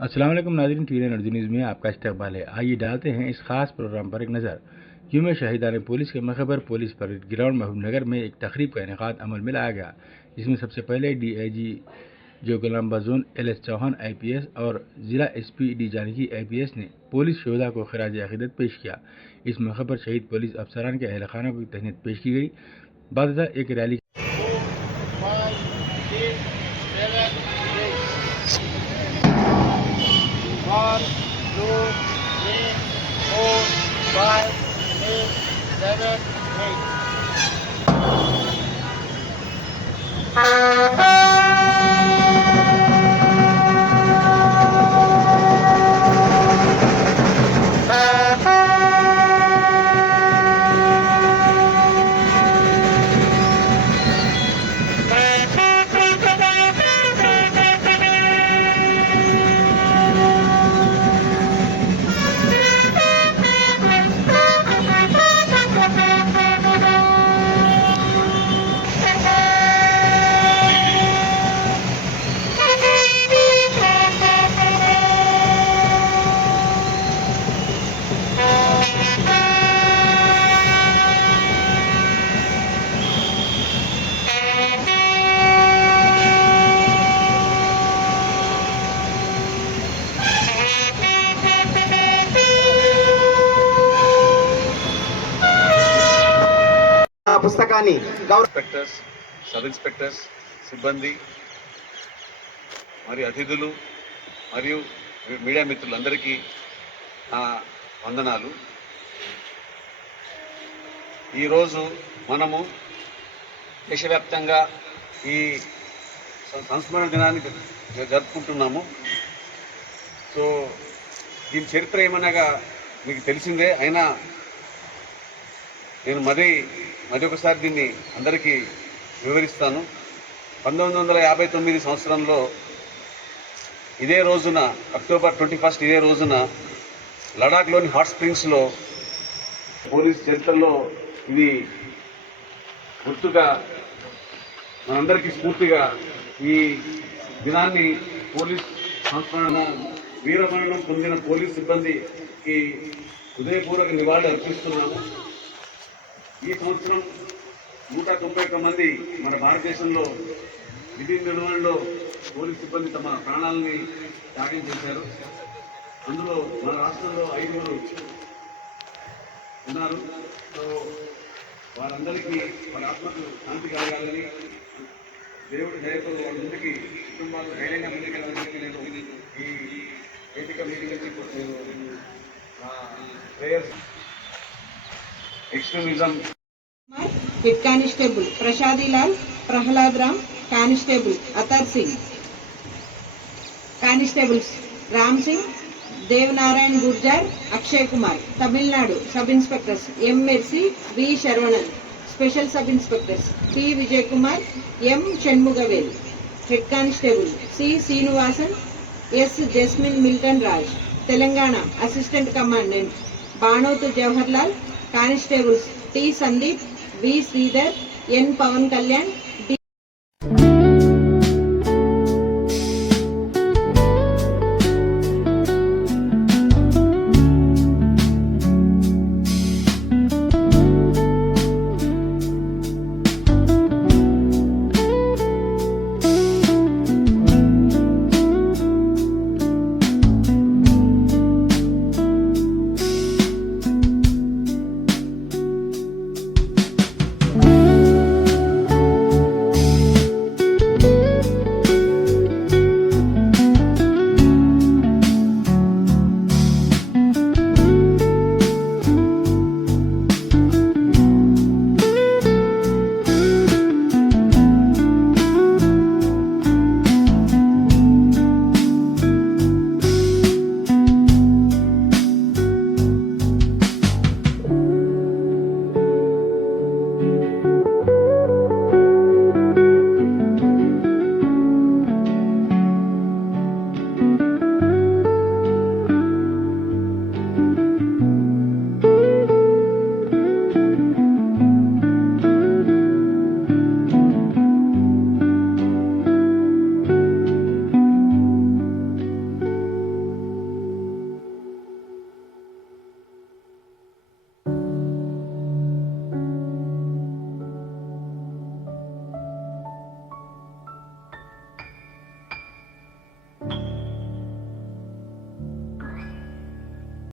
अस्सलाम वालेकुम नाज़रीन, टीएन अर्जुन न्यूज़ में आपका इस्तकबाल है। आइए डालते हैं इस खास प्रोग्राम पर एक नज़र। यूम शहीदान पुलिस के मौके पर पुलिस परेड ग्राउंड महबूबनगर में एक तकरीब का इनेकाद अमल में लाया गया, जिसमें सबसे पहले डीआईजी जो गुलाम बाजून एलएस चौहान आईपीएस और जिला एसपी डी जानकी आईपीएस ने पुलिस शोधा को खराज अकीदत पेश किया। इस मौके पर शहीद पुलिस अफसरान के अहल खाना को तहनीत पेश की गई। बाद एक रैली One, two, three, 4, 5, 6, 7, పుస్తకాన్ని ఇన్స్పెక్టర్స్, సబ్ ఇన్స్పెక్టర్స్, సిబ్బంది మరియు అతిథులు మరియు మీడియా మిత్రులందరికీ నా వందనాలు. ఈరోజు మనము దేశవ్యాప్తంగా ఈ సంస్మరణ దినాన్ని జరుపుకుంటున్నాము. సో దీని చరిత్ర ఏమనగా మీకు తెలిసిందే, అయినా నేను మరి ఒకసారి దీన్ని అందరికీ వివరిస్తాను. 1959 సంవత్సరంలో ఇదే రోజున అక్టోబర్ 21 ఇదే రోజున లడాఖ్లోని హాట్ స్ప్రింగ్స్లో పోలీస్ చరిత్రలో ఇది గుర్తుగా మనందరికీ స్ఫూర్తిగా ఈ దినాన్ని పోలీస్ సంస్మరణ వీరమరణం పొందిన పోలీస్ సిబ్బందికి హృదయపూర్వక నివాళులు అర్పిస్తున్నాము. ఈ సంవత్సరం 191 మంది మన భారతదేశంలో విధి నిర్వహణలో పోలీస్ సిబ్బంది తమ ప్రాణాలని త్యాగం చేశారు. అందులో మన రాష్ట్రంలో 5 ఉన్నారు. సో వారందరికీ వారి ఆత్మకు శాంతి కలగాలని దేవుడి దయతో వాళ్ళ ముందుకి కుటుంబాలు ధైర్యంగా ముందుకెళ్ళడానికి నేను ఈ వేదిక మీటింగ్ నేను prayers extremism head constable Prasadilal Prahlad Ram constable Atar Singh constables Ram Singh Devnarayan Gurjar Akshay Kumar Tamil Nadu sub inspectors M Mercy V Saravanan special sub inspectors P Vijay Kumar M Shanmugavel head constable C Srinivasan S Jasmine Milton Raj Telangana assistant commandant Banothu Jawaharlal constables T Sandeep V Sridhar N Pawan कल्याण